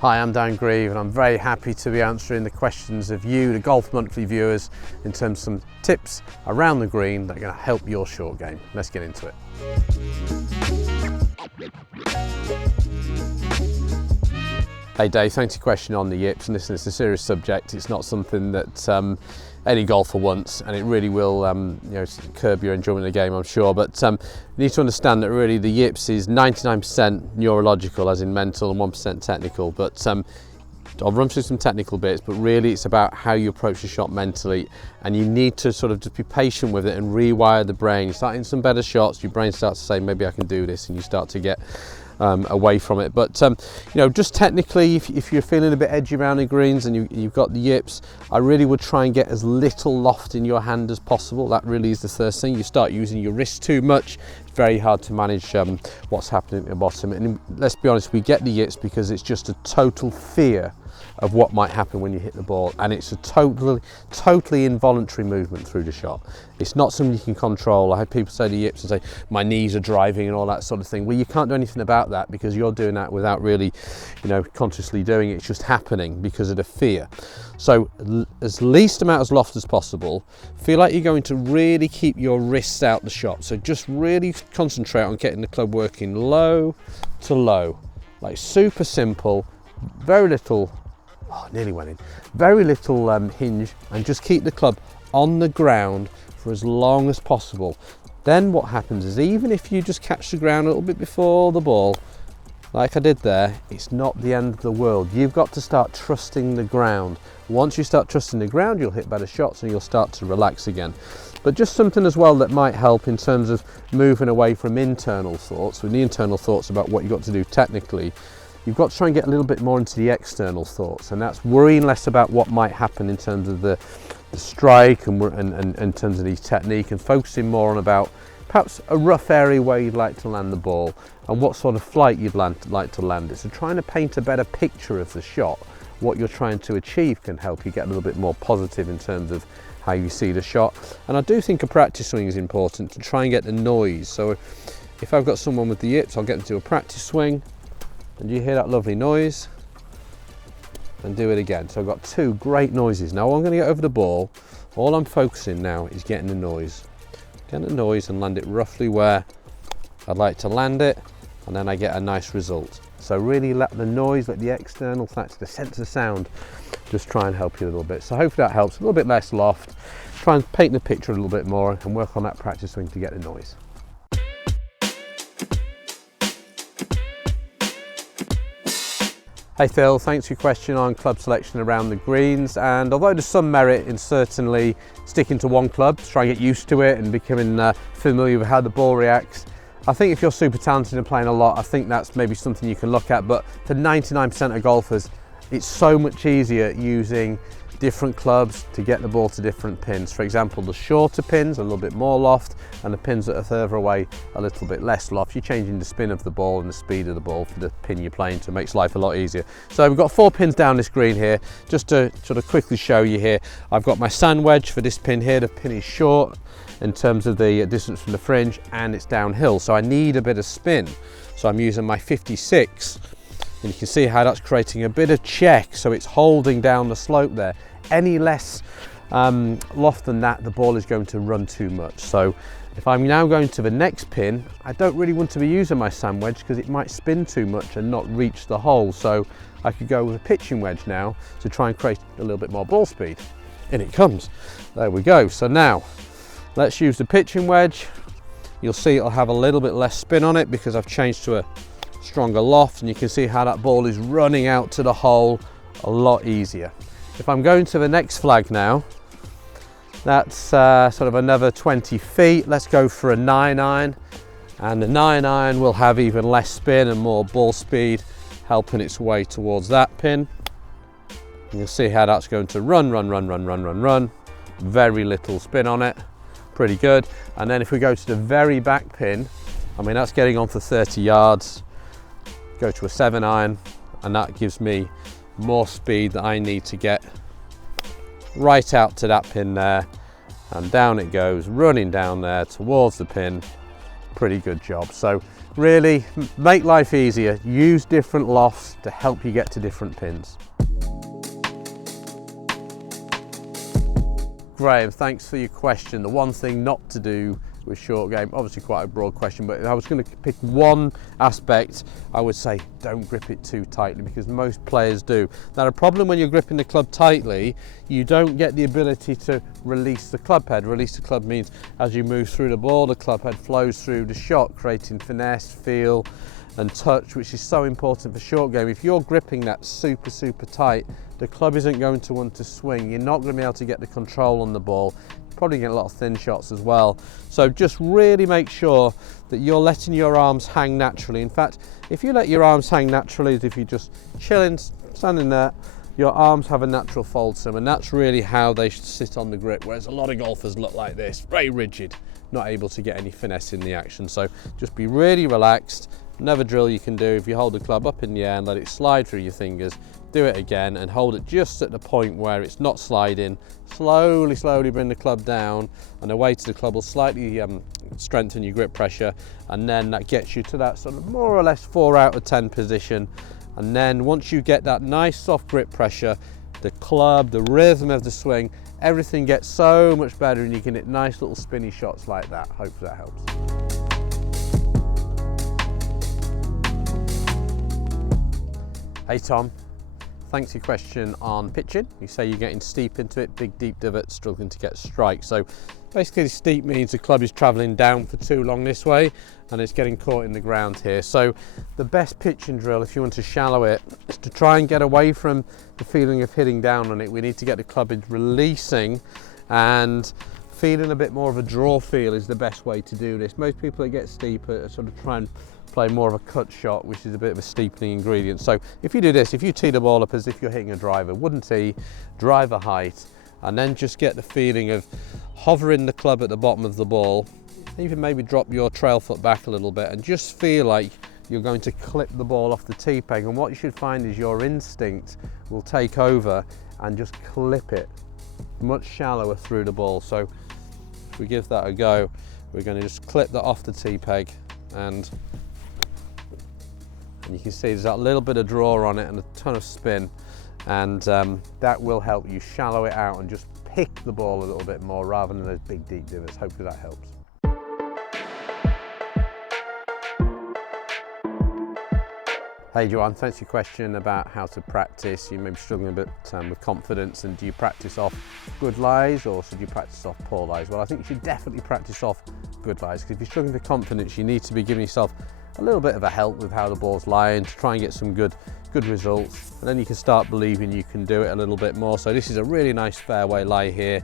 Hi, I'm Dan Grieve and I'm very happy to be answering the questions of you, the Golf Monthly viewers, in terms of some tips around the green that are going to help your short game. Let's get into it. Hey Dave, thanks for your question on the yips, and listen, it's a serious subject. It's not something that any golfer wants, and it really will curb your enjoyment of the game, I'm sure. But you need to understand that really the yips is 99% neurological, as in mental, and 1% technical. But I'll run through some technical bits, but really it's about how you approach the shot mentally, and you need to sort of just be patient with it and rewire the brain. You start in some better shots, your brain starts to say, maybe I can do this, and you start to get away from it. But just technically, if you're feeling a bit edgy around the greens and you've got the yips, I really would try and get as little loft in your hand as possible. That really is the first thing. You start using your wrist too much, it's very hard to manage what's happening at the bottom. And let's be honest, we get the yips because it's just a total fear of what might happen when you hit the ball, and it's a totally involuntary movement through the shot. It's not something you can control. I had people say the yips and say my knees are driving and all that sort of thing. Well, you can't do anything about that because you're doing that without really consciously doing it. It's just happening because of the fear. So as least amount of loft as possible. Feel like you're going to really keep your wrists out the shot, so just really concentrate on getting the club working low to low, like super simple, very little, nearly went in, very little hinge, and just keep the club on the ground for as long as possible. Then what happens is, even if you just catch the ground a little bit before the ball, like I did there, it's not the end of the world. You've got to start trusting the ground. Once you start trusting the ground, you'll hit better shots and you'll start to relax again. But just something as well that might help in terms of moving away from internal thoughts. With the internal thoughts about what you've got to do technically, you've got to try and get a little bit more into the external thoughts, and that's worrying less about what might happen in terms of the strike and in terms of the technique, and focusing more on about perhaps a rough area where you'd like to land the ball and what sort of flight you'd like to land it. So trying to paint a better picture of the shot, what you're trying to achieve, can help you get a little bit more positive in terms of how you see the shot. And I do think a practice swing is important to try and get the noise. So if I've got someone with the yips, I'll get them to do a practice swing, and you hear that lovely noise, and do it again. So I've got two great noises. Now I'm going to get over the ball. All I'm focusing now is getting the noise. Get the noise and land it roughly where I'd like to land it, and then I get a nice result. So really let the noise, let the external factor, the sense of sound, just try and help you a little bit. So hopefully that helps. A little bit less loft. Try and paint the picture a little bit more and work on that practice swing to get the noise. Hey Phil, thanks for your question on club selection around the greens. And although there's some merit in certainly sticking to one club to try and get used to it and becoming familiar with how the ball reacts, I think if you're super talented and playing a lot, I think that's maybe something you can look at. But for 99% of golfers, it's so much easier using different clubs to get the ball to different pins. For example, the shorter pins, a little bit more loft, and the pins that are further away, a little bit less loft. You're changing the spin of the ball and the speed of the ball for the pin you're playing to, makes life a lot easier. So we've got 4 pins down this green here. Just to sort of quickly show you here, I've got my sand wedge for this pin here. The pin is short in terms of the distance from the fringe, and it's downhill, so I need a bit of spin. So I'm using my 56, and you can see how that's creating a bit of check, so it's holding down the slope there. Any less loft than that, the ball is going to run too much. So if I'm now going to the next pin, I don't really want to be using my sand wedge because it might spin too much and not reach the hole. So I could go with a pitching wedge now to try and create a little bit more ball speed. In it comes. There we go. So now let's use the pitching wedge. You'll see it'll have a little bit less spin on it because I've changed to a stronger loft, and you can see how that ball is running out to the hole a lot easier. If I'm going to the next flag now, that's sort of another 20 feet. Let's go for a 9-iron, and the 9-iron will have even less spin and more ball speed, helping its way towards that pin. And you'll see how that's going to run. Very little spin on it, pretty good. And then if we go to the very back pin, I mean that's getting on for 30 yards. Go to a 7-iron, and that gives me more speed that I need to get right out to that pin there, and down it goes, running down there towards the pin, pretty good job. So really make life easier, use different lofts to help you get to different pins. Graham, thanks for your question. The one thing not to do with short game, obviously quite a broad question, but if I was going to pick one aspect, I would say don't grip it too tightly, because most players do. Now the problem when you're gripping the club tightly, you don't get the ability to release the club head. Release the club means as you move through the ball, the club head flows through the shot, creating finesse, feel and touch, which is so important for short game. If you're gripping that super tight, the club isn't going to want to swing. You're not going to be able to get the control on the ball. You're probably get a lot of thin shots as well. So just really make sure that you're letting your arms hang naturally. In fact, if you let your arms hang naturally, as if you're just chilling, standing there, your arms have a natural fold to them, and that's really how they should sit on the grip, whereas a lot of golfers look like this, very rigid, not able to get any finesse in the action. So just be really relaxed. Another drill you can do, if you hold the club up in the air and let it slide through your fingers, do it again and hold it just at the point where it's not sliding. Slowly bring the club down, and the weight of the club will slightly strengthen your grip pressure, and then that gets you to that sort of more or less 4 out of 10 position. And then once you get that nice soft grip pressure, the club, the rhythm of the swing, everything gets so much better, and you can hit nice little spinny shots like that. Hopefully that helps. Hey Tom, thanks for your question on pitching. You say you're getting steep into it, big deep divots, struggling to get strikes. So basically steep means the club is travelling down for too long this way and it's getting caught in the ground here. So the best pitching drill, if you want to shallow it, is to try and get away from the feeling of hitting down on it. We need to get the club releasing and feeling a bit more of a draw feel is the best way to do this. Most people that get steep are sort of try and play more of a cut shot, which is a bit of a steepening ingredient. So if you do this, if you tee the ball up as if you're hitting a driver, wooden tee, driver height, and then just get the feeling of hovering the club at the bottom of the ball, even maybe drop your trail foot back a little bit and just feel like you're going to clip the ball off the tee peg. And what you should find is your instinct will take over and just clip it much shallower through the ball. So if we give that a go, we're going to just clip that off the tee peg, and you can see there's that little bit of draw on it and a ton of spin, and that will help you shallow it out and just pick the ball a little bit more rather than those big deep divots. Hopefully that helps. Hey Joanne, thanks for your question about how to practice. You may be struggling a bit with confidence, and do you practice off good lies or should you practice off poor lies? Well, I think you should definitely practice off good lies, because if you're struggling with confidence, you need to be giving yourself a little bit of a help with how the ball's lying to try and get some good results, and then you can start believing you can do it a little bit more. So this is a really nice fairway lie here.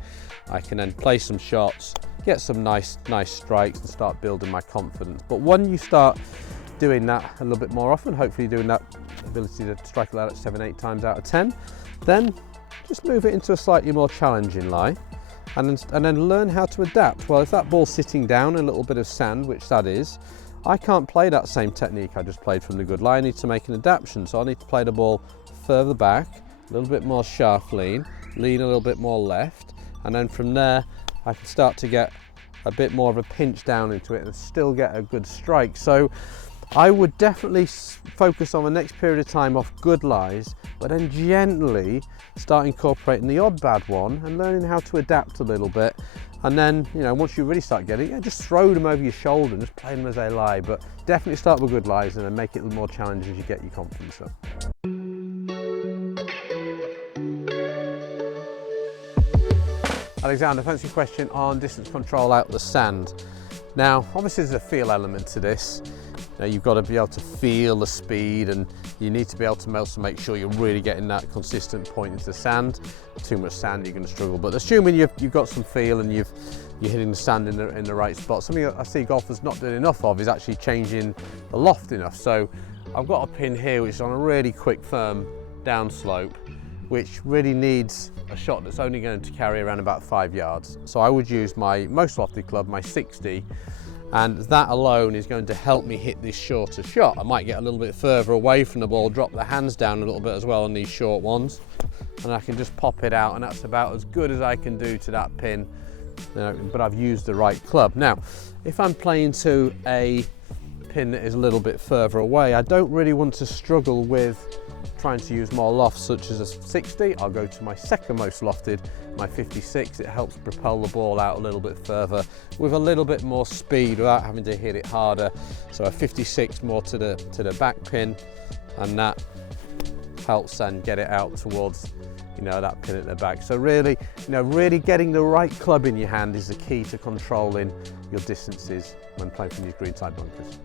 I can then play some shots, get some nice strikes and start building my confidence. But when you start doing that a little bit more often, hopefully doing that ability to strike it out at 7-8 times out of 10, then just move it into a slightly more challenging lie and then learn how to adapt. Well, if that ball's sitting down in a little bit of sand, which that is, I can't play that same technique I just played from the good lie. I need to make an adaptation. So I need to play the ball further back, a little bit more sharp lean a little bit more left, and then from there I can start to get a bit more of a pinch down into it and still get a good strike. So I would definitely focus on the next period of time off good lies, but then gently start incorporating the odd bad one and learning how to adapt a little bit. And then, you know, once you really start getting it, just throw them over your shoulder and just play them as they lie. But definitely start with good lies and then make it a little more challenging as you get your confidence up. Alexander, thanks for your question on distance control out the sand. Now, obviously there's a feel element to this. You've got to be able to feel the speed, and you need to be able to also make sure you're really getting that consistent point into the sand. Too much sand, you're going to struggle. But assuming you've got some feel and you're hitting the sand in the right spot, something I see golfers not doing enough of is actually changing the loft enough. So I've got a pin here which is on a really quick, firm downslope, which really needs a shot that's only going to carry around about 5 yards. So I would use my most lofted club, my 60, and that alone is going to help me hit this shorter shot. I might get a little bit further away from the ball, drop the hands down a little bit as well on these short ones, and I can just pop it out, and that's about as good as I can do to that pin but I've used the right club. Now, if I'm playing to a pin that is a little bit further away, I don't really want to struggle with trying to use more loft, such as a 60. I'll go to my second most lofted, my 56. It helps propel the ball out a little bit further with a little bit more speed without having to hit it harder. So a 56 more to the back pin, and that helps then get it out towards, you know, that pin at the back. So really, you know, really getting the right club in your hand is the key to controlling your distances when playing from these green side bunkers.